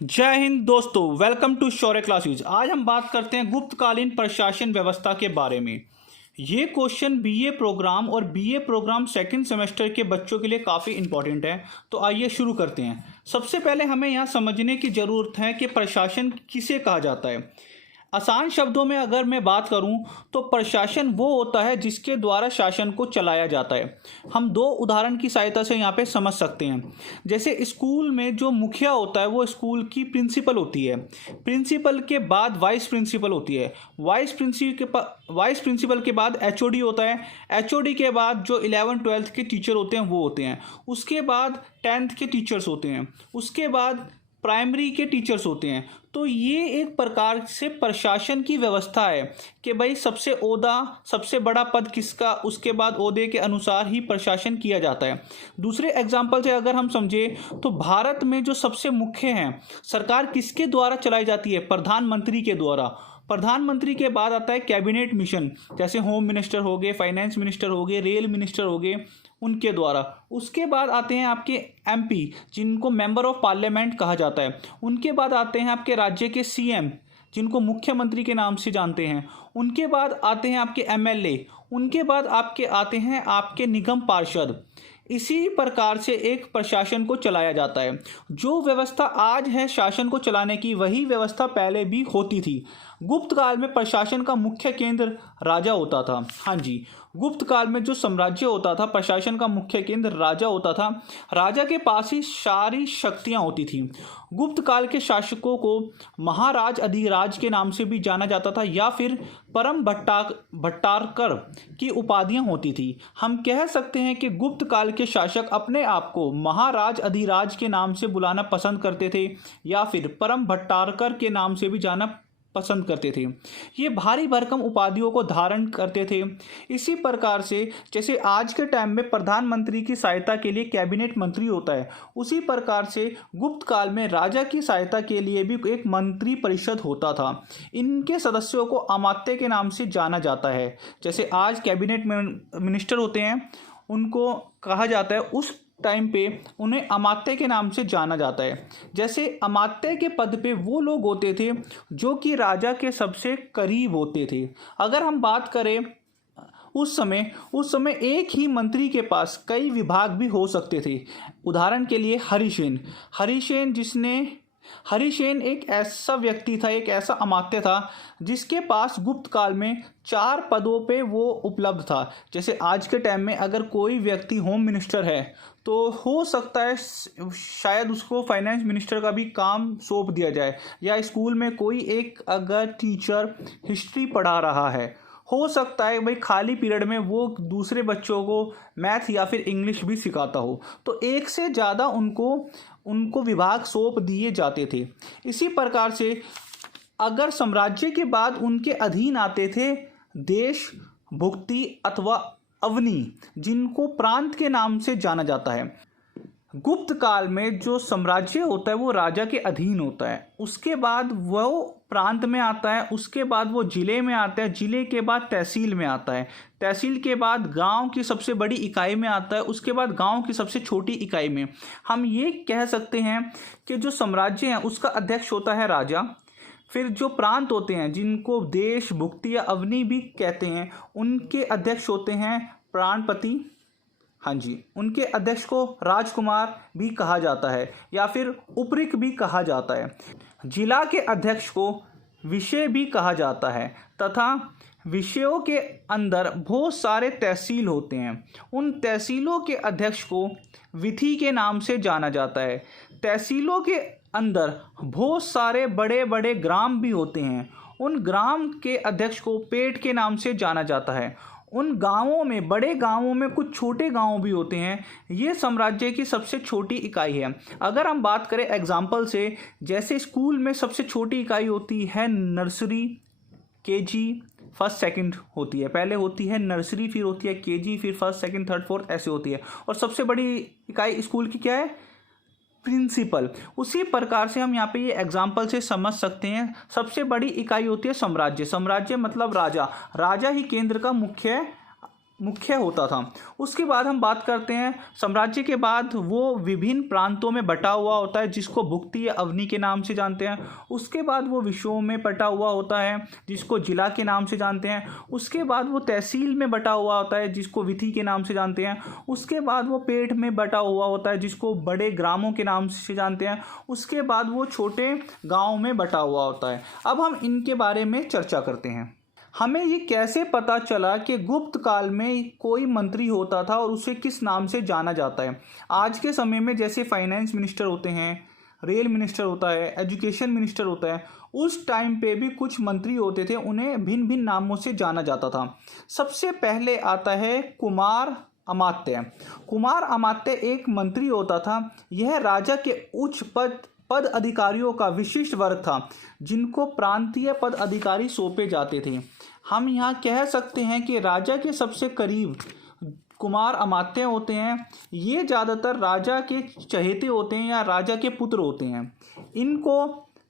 जय हिंद दोस्तों, welcome to Shaurya classes. आज हम बात करते हैं गुप्तकालीन प्रशासन व्यवस्था के बारे में। ये क्वेश्चन बीए प्रोग्राम और बीए प्रोग्राम सेकंड सेमेस्टर के बच्चों के लिए काफ़ी इंपॉर्टेंट है। तो आइए शुरू करते हैं। सबसे पहले हमें यहाँ समझने की ज़रूरत है कि प्रशासन किसे कहा जाता है। आसान शब्दों में अगर मैं बात करूं तो प्रशासन वो होता है जिसके द्वारा शासन को चलाया जाता है। हम दो उदाहरण की सहायता से यहाँ पे समझ सकते हैं। जैसे स्कूल में जो मुखिया होता है वो स्कूल की प्रिंसिपल होती है। प्रिंसिपल के बाद वाइस प्रिंसिपल होती है। वाइस प्रिंसिपल के बाद एचओडी होता है। एचओडी के बाद जो 11th-12th के टीचर होते हैं वो होते हैं। उसके बाद 10th के टीचर्स होते हैं। उसके बाद प्राइमरी के टीचर्स होते हैं। तो ये एक प्रकार से प्रशासन की व्यवस्था है कि भाई सबसे ओहदा सबसे बड़ा पद किसका, उसके बाद ओहदे के अनुसार ही प्रशासन किया जाता है। दूसरे एग्जाम्पल से अगर हम समझें तो भारत में जो सबसे मुख्य हैं, सरकार किसके द्वारा चलाई जाती है? प्रधानमंत्री के द्वारा। प्रधानमंत्री के बाद आता है कैबिनेट मिशन, जैसे होम मिनिस्टर हो गए, फाइनेंस मिनिस्टर हो गए, रेल मिनिस्टर हो गए, उनके द्वारा। उसके बाद आते हैं आपके एमपी, जिनको मेंबर ऑफ पार्लियामेंट कहा जाता है। उनके बाद आते हैं आपके राज्य के सीएम, जिनको मुख्यमंत्री के नाम से जानते हैं। उनके बाद आते हैं आपके एमएलए। उनके बाद आपके आते हैं आपके निगम पार्षद। इसी प्रकार से एक प्रशासन को चलाया जाता है। जो व्यवस्था आज है शासन को चलाने की, वही व्यवस्था पहले भी होती थी। गुप्त काल में प्रशासन का मुख्य केंद्र राजा होता था। हाँ जी, गुप्त काल में जो साम्राज्य होता था, प्रशासन का मुख्य केंद्र राजा होता था। राजा के पास ही सारी शक्तियाँ होती थी। गुप्त काल के शासकों को महाराज अधिराज के नाम से भी जाना जाता था, या फिर परम भट्टारकर की उपाधियां होती थी। हम कह सकते हैं कि गुप्त काल के शासक अपने आप को महाराज अधिराज के नाम से बुलाना पसंद करते थे, या फिर परम भट्टारकर के नाम से भी जाना पसंद करते थे। ये भारी भरकम उपाधियों को धारण करते थे। इसी प्रकार से जैसे आज के टाइम में प्रधानमंत्री की सहायता के लिए कैबिनेट मंत्री होता है, उसी प्रकार से गुप्त काल में राजा की सहायता के लिए भी एक मंत्री परिषद होता था। इनके सदस्यों को अमात्य के नाम से जाना जाता है। जैसे आज कैबिनेट मिनिस्टर होते हैं, उनको कहा जाता है, उस टाइम पे उन्हें अमात्य के नाम से जाना जाता है। जैसे अमात्य के पद पे वो लोग होते थे जो कि राजा के सबसे करीब होते थे। अगर हम बात करें उस समय एक ही मंत्री के पास कई विभाग भी हो सकते थे। उदाहरण के लिए हरिसेन एक ऐसा व्यक्ति था, एक ऐसा अमात्य था जिसके पास गुप्त काल में 4 पदों पे वो उपलब्ध था। जैसे आज के टाइम में अगर कोई व्यक्ति होम मिनिस्टर है तो हो सकता है शायद उसको फाइनेंस मिनिस्टर का भी काम सौंप दिया जाए, या स्कूल में कोई एक अगर टीचर हिस्ट्री पढ़ा रहा है, हो सकता है भाई खाली पीरियड में वो दूसरे बच्चों को मैथ या फिर इंग्लिश भी सिखाता हो। तो एक से ज़्यादा उनको विभाग सौंप दिए जाते थे। इसी प्रकार से अगर साम्राज्य के बाद उनके अधीन आते थे देश, भुक्ति अथवा अवनी, जिनको प्रांत के नाम से जाना जाता है। गुप्त काल में जो साम्राज्य होता है वो राजा के अधीन होता है। उसके बाद वो प्रांत में आता है, उसके बाद वो जिले में आता है, जिले के बाद तहसील में आता है, तहसील के बाद गांव की सबसे बड़ी इकाई में आता है, उसके बाद गांव की सबसे छोटी इकाई में। हम ये कह सकते हैं कि जो साम्राज्य है उसका अध्यक्ष होता है राजा। फिर जो प्रांत होते हैं, जिनको देश, भुक्ति या अवनी भी कहते हैं, उनके अध्यक्ष होते हैं प्राणपति। हाँ जी, उनके अध्यक्ष को राजकुमार भी कहा जाता है, या फिर उपरिक भी कहा जाता है। जिला के अध्यक्ष को विषय भी कहा जाता है, तथा विषयों के अंदर बहुत सारे तहसील होते हैं। उन तहसीलों के अध्यक्ष को विधि के नाम से जाना जाता है। तहसीलों के अंदर बहुत सारे बड़े बड़े ग्राम भी होते हैं। उन ग्राम के अध्यक्ष को पेट के नाम से जाना जाता है। उन गांवों में, बड़े गांवों में कुछ छोटे गांव भी होते हैं। ये साम्राज्य की सबसे छोटी इकाई है। अगर हम बात करें एग्जाम्पल से, जैसे स्कूल में सबसे छोटी इकाई होती है नर्सरी, केजी, फर्स्ट सेकंड होती है। पहले होती है नर्सरी, फिर होती है केजी, फिर फर्स्ट सेकंड थर्ड फोर्थ, ऐसे होती है। और सबसे बड़ी इकाई स्कूल की क्या है? प्रिंसिपल। उसी प्रकार से हम यहाँ पे ये एग्जाम्पल से समझ सकते हैं। सबसे बड़ी इकाई होती है साम्राज्य। साम्राज्य मतलब राजा। राजा ही केंद्र का मुख्य मुख्य होता था। उसके बाद हम बात करते हैं साम्राज्य के बाद वो विभिन्न प्रांतों में बटा हुआ होता है जिसको भुक्ति या अवनी के नाम से जानते हैं। उसके बाद वो विषयों में बटा हुआ होता है जिसको जिला के नाम से जानते हैं। उसके बाद वो तहसील में बटा हुआ होता है जिसको विधि के नाम से जानते हैं। उसके बाद वो पेठ में बटा हुआ होता है जिसको बड़े ग्रामों के नाम से जानते हैं। उसके बाद वो छोटे गाँव में बटा हुआ होता है। अब हम इनके बारे में चर्चा करते हैं। हमें ये कैसे पता चला कि गुप्त काल में कोई मंत्री होता था और उसे किस नाम से जाना जाता है। आज के समय में जैसे फाइनेंस मिनिस्टर होते हैं, रेल मिनिस्टर होता है, एजुकेशन मिनिस्टर होता है, उस टाइम पे भी कुछ मंत्री होते थे, उन्हें भिन्न भिन्न नामों से जाना जाता था। सबसे पहले आता है कुमार अमात्य। कुमार अमात्य एक मंत्री होता था। यह राजा के उच्च पद अधिकारियों का विशिष्ट वर्ग था जिनको प्रांतीय पद अधिकारी सौंपे जाते थे। हम यहाँ कह सकते हैं कि राजा के सबसे करीब कुमार अमात्य होते हैं। ये ज़्यादातर राजा के चहेते होते हैं या राजा के पुत्र होते हैं। इनको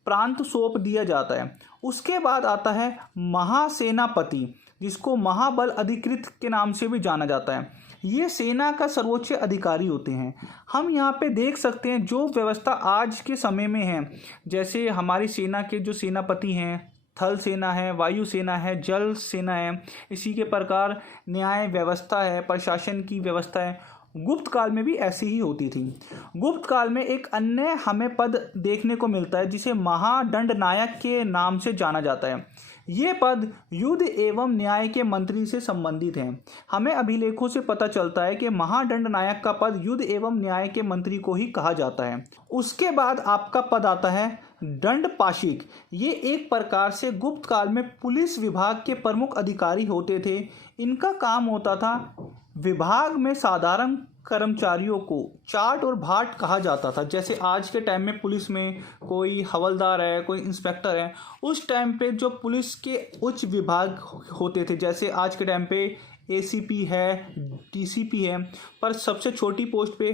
प्रांत सौंप दिया जाता है। उसके बाद आता है महासेनापति, जिसको महाबल अधिकृत के नाम से भी जाना जाता है। ये सेना का सर्वोच्च अधिकारी होते हैं। हम यहाँ पे देख सकते हैं जो व्यवस्था आज के समय में है, जैसे हमारी सेना के जो सेनापति हैं, थल सेना है, वायु सेना है, जल सेना है, इसी के प्रकार न्याय व्यवस्था है, प्रशासन की व्यवस्था है। गुप्त काल में भी ऐसी ही होती थी। गुप्त काल में एक अन्य हमें पद देखने को मिलता है जिसे महादंड नायक के नाम से जाना जाता है। ये पद युद्ध एवं न्याय के मंत्री से संबंधित हैं। हमें अभिलेखों से पता चलता है कि महादंड नायक का पद युद्ध एवं न्याय के मंत्री को ही कहा जाता है। उसके बाद आपका पद आता है दंड पाशिक। ये एक प्रकार से गुप्त काल में पुलिस विभाग के प्रमुख अधिकारी होते थे। इनका काम होता था, विभाग में साधारण कर्मचारियों को चाट और भाट कहा जाता था। जैसे आज के टाइम में पुलिस में कोई हवलदार है, कोई इंस्पेक्टर है, उस टाइम पे जो पुलिस के उच्च विभाग होते थे, जैसे आज के टाइम पे एसीपी है, डीसीपी है, पर सबसे छोटी पोस्ट पे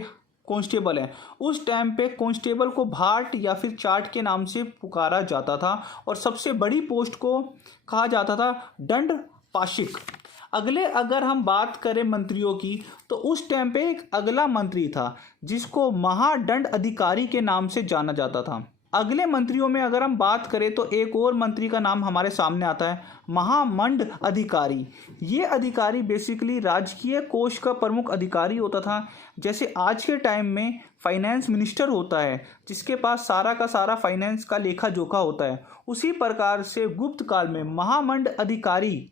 कांस्टेबल है। उस टाइम पे कांस्टेबल को भाट या फिर चाट के नाम से पुकारा जाता था और सबसे बड़ी पोस्ट को कहा जाता था दंड पाशिक। अगले अगर हम बात करें मंत्रियों की, तो उस टाइम पे एक अगला मंत्री था जिसको महादंड अधिकारी के नाम से जाना जाता था। अगले मंत्रियों में अगर हम बात करें तो एक और मंत्री का नाम हमारे सामने आता है, महामंड अधिकारी। ये अधिकारी बेसिकली राजकीय कोष का प्रमुख अधिकारी होता था। जैसे आज के टाइम में फाइनेंस मिनिस्टर होता है जिसके पास सारा का सारा फाइनेंस का लेखा जोखा होता है, उसी प्रकार से गुप्त काल में महामंड अधिकृत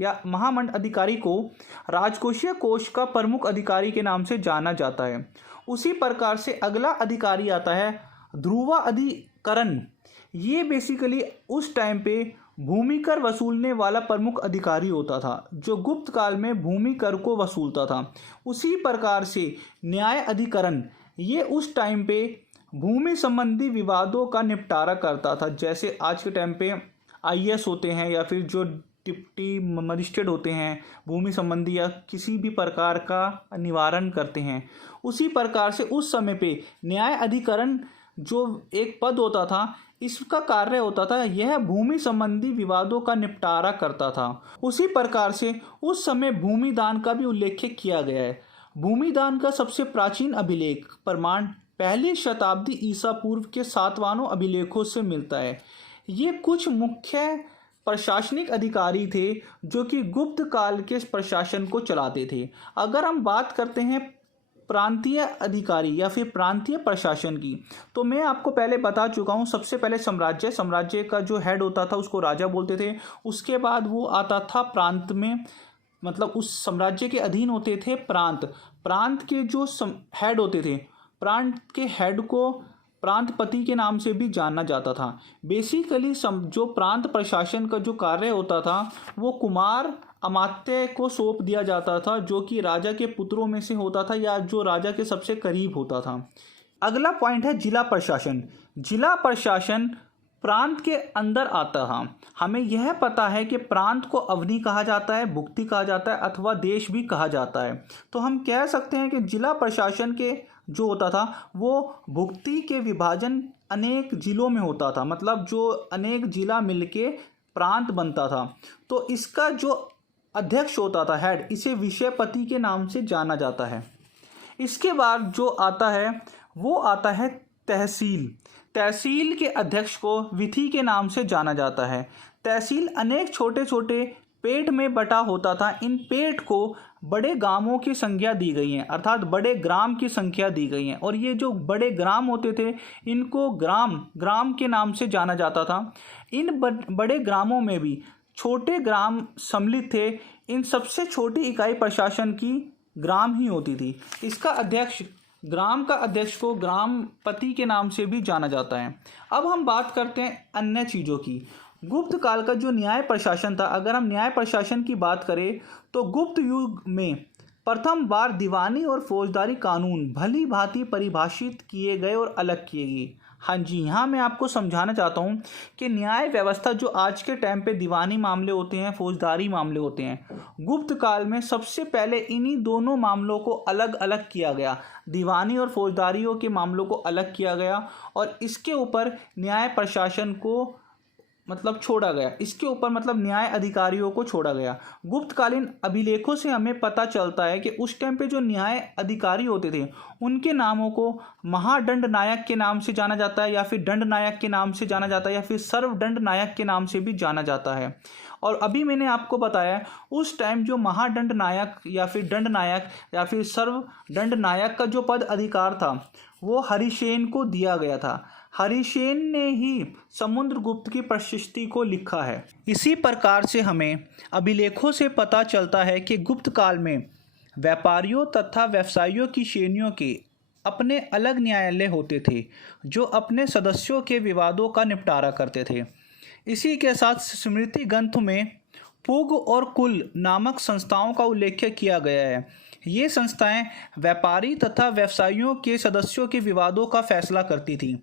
या महामंड अधिकारी को राजकोषीय कोष का प्रमुख अधिकारी के नाम से जाना जाता है। उसी प्रकार से अगला अधिकारी आता है ध्रुवा अधिकरण। ये बेसिकली उस टाइम पे भूमि कर वसूलने वाला प्रमुख अधिकारी होता था जो गुप्त काल में भूमि कर को वसूलता था। उसी प्रकार से न्याय अधिकरण, ये उस टाइम पे भूमि संबंधी विवादों का निपटारा करता था। जैसे आज के टाइम पे आईएएस होते हैं या फिर जो डिप्टी मजिस्ट्रेट होते हैं, भूमि संबंधी या किसी भी प्रकार का निवारण करते हैं। उसी प्रकार से उस समय पे न्याय अधिकरण जो एक पद होता था, इसका कार्य होता था, यह भूमि संबंधी विवादों का निपटारा करता था। उसी प्रकार से उस समय भूमिदान का भी उल्लेख किया गया है। भूमिदान का सबसे प्राचीन अभिलेख प्रमाण पहली शताब्दी ईसा पूर्व के सातवानों अभिलेखों से मिलता है। ये कुछ मुख्य प्रशासनिक अधिकारी थे जो कि गुप्त काल के प्रशासन को चलाते थे। अगर हम बात करते हैं प्रांतीय अधिकारी या फिर प्रांतीय प्रशासन की, तो मैं आपको पहले बता चुका हूँ। सबसे पहले साम्राज्य का जो हेड होता था उसको राजा बोलते थे। उसके बाद वो आता था प्रांत में, मतलब उस साम्राज्य के अधीन होते थे प्रांत के जो हेड होते थे, प्रांत के हेड को प्रांतपति के नाम से भी जाना जाता था। बेसिकली जो प्रांत प्रशासन का जो कार्य होता था वो कुमार अमात्य को सौंप दिया जाता था, जो कि राजा के पुत्रों में से होता था या जो राजा के सबसे करीब होता था। अगला पॉइंट है जिला प्रशासन। जिला प्रशासन प्रांत के अंदर आता था। हमें यह पता है कि प्रांत को अवनी कहा जाता है, भुक्ति कहा जाता है अथवा देश भी कहा जाता है। तो हम कह सकते हैं कि जिला प्रशासन के जो होता था वो भुक्ति के विभाजन अनेक जिलों में होता था, मतलब जो अनेक जिला मिलके प्रांत बनता था। तो इसका जो अध्यक्ष होता था, हेड, इसे विषयपति के नाम से जाना जाता है। इसके बाद जो आता है वो आता है तहसील। तहसील के अध्यक्ष को विधि के नाम से जाना जाता है। तहसील अनेक छोटे छोटे पेट में बटा होता था। इन पेट को बड़े गांवों की संख्या दी गई है, अर्थात बड़े ग्राम की संख्या दी गई है। और ये जो बड़े ग्राम होते थे इनको ग्राम के नाम से जाना जाता था। इन बड़े ग्रामों में भी छोटे ग्राम सम्मिलित थे। इन सबसे छोटी इकाई प्रशासन की ग्राम ही होती थी। इसका अध्यक्ष, ग्राम का अध्यक्ष को ग्रामपति के नाम से भी जाना जाता है। अब हम बात करते हैं अन्य चीज़ों की। गुप्त काल का जो न्याय प्रशासन था, अगर हम न्याय प्रशासन की बात करें तो गुप्त युग में प्रथम बार दीवानी और फौजदारी कानून भली भांति परिभाषित किए गए और अलग किए गए। हाँ जी, यहाँ मैं आपको समझाना चाहता हूँ कि न्याय व्यवस्था जो आज के टाइम पे दीवानी मामले होते हैं, फौजदारी मामले होते हैं, गुप्त काल में सबसे पहले इन्हीं दोनों मामलों को अलग अलग किया गया। दीवानी और फौजदारियों के मामलों को अलग किया गया और इसके ऊपर न्याय प्रशासन को छोड़ा गया। इसके ऊपर न्याय अधिकारियों को छोड़ा गया। गुप्तकालीन अभिलेखों से हमें पता चलता है कि उस टाइम पे जो न्याय अधिकारी होते थे उनके नामों को महादंड नायक के नाम से जाना जाता है, या फिर दंड नायक के नाम से जाना जाता है, या फिर सर्वदंड नायक के नाम से भी जाना जाता है। और अभी मैंने आपको बताया उस टाइम जो महादंड नायक या फिर दंड नायक या फिर सर्वदंड नायक का जो पद अधिकार था वो हरिसेन को दिया गया था। हरिसेन ने ही समुद्रगुप्त की प्रशस्ति को लिखा है। इसी प्रकार से हमें अभिलेखों से पता चलता है कि गुप्त काल में व्यापारियों तथा व्यवसायियों की श्रेणियों के अपने अलग न्यायालय होते थे जो अपने सदस्यों के विवादों का निपटारा करते थे। इसी के साथ स्मृति ग्रंथ में पुग और कुल नामक संस्थाओं का उल्लेख किया गया है। ये संस्थाएं व्यापारी तथा व्यवसायियों के सदस्यों के विवादों का फैसला करती थीं।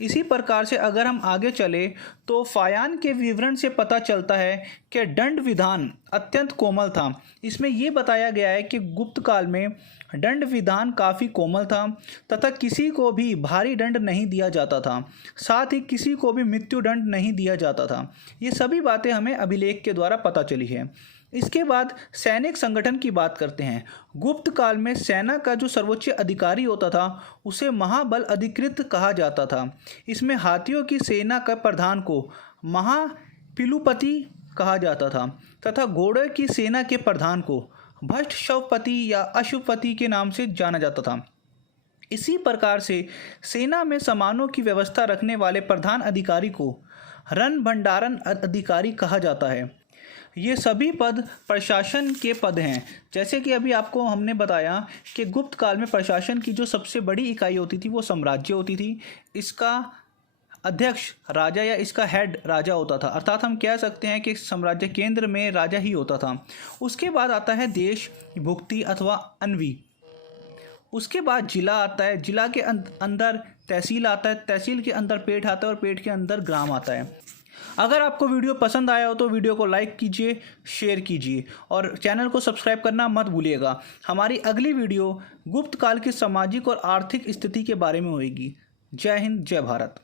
इसी प्रकार से अगर हम आगे चले तो फायान के विवरण से पता चलता है कि दंड विधान अत्यंत कोमल था। इसमें यह बताया गया है कि गुप्त काल में दंड विधान काफ़ी कोमल था तथा किसी को भी भारी दंड नहीं दिया जाता था, साथ ही किसी को भी मृत्यु दंड नहीं दिया जाता था। ये सभी बातें हमें अभिलेख के द्वारा पता चली है। इसके बाद सैनिक संगठन की बात करते हैं। गुप्त काल में सेना का जो सर्वोच्च अधिकारी होता था उसे महाबल अधिकृत कहा जाता था। इसमें हाथियों की सेना का प्रधान को महापिलुपति कहा जाता था तथा घोड़े की सेना के प्रधान को भ्रष्ट शवपति या अशुभपति के नाम से जाना जाता था। इसी प्रकार से सेना में सामानों की व्यवस्था रखने वाले प्रधान अधिकारी को रण भंडारण अधिकारी कहा जाता है। ये सभी पद प्रशासन के पद हैं। जैसे कि अभी आपको हमने बताया कि गुप्त काल में प्रशासन की जो सबसे बड़ी इकाई होती थी वो साम्राज्य होती थी। इसका अध्यक्ष राजा या इसका हेड राजा होता था, अर्थात हम कह सकते हैं कि साम्राज्य केंद्र में राजा ही होता था। उसके बाद आता है देश, भुक्ति अथवा अन्वी। उसके बाद जिला आता है, जिला के अंदर तहसील आता है, तहसील के अंदर पेठ आता है और पेठ के अंदर ग्राम आता है। अगर आपको वीडियो पसंद आया हो तो वीडियो को लाइक कीजिए, शेयर कीजिए और चैनल को सब्सक्राइब करना मत भूलिएगा। हमारी अगली वीडियो गुप्त काल की सामाजिक और आर्थिक स्थिति के बारे में होगी। जय हिंद, जय भारत।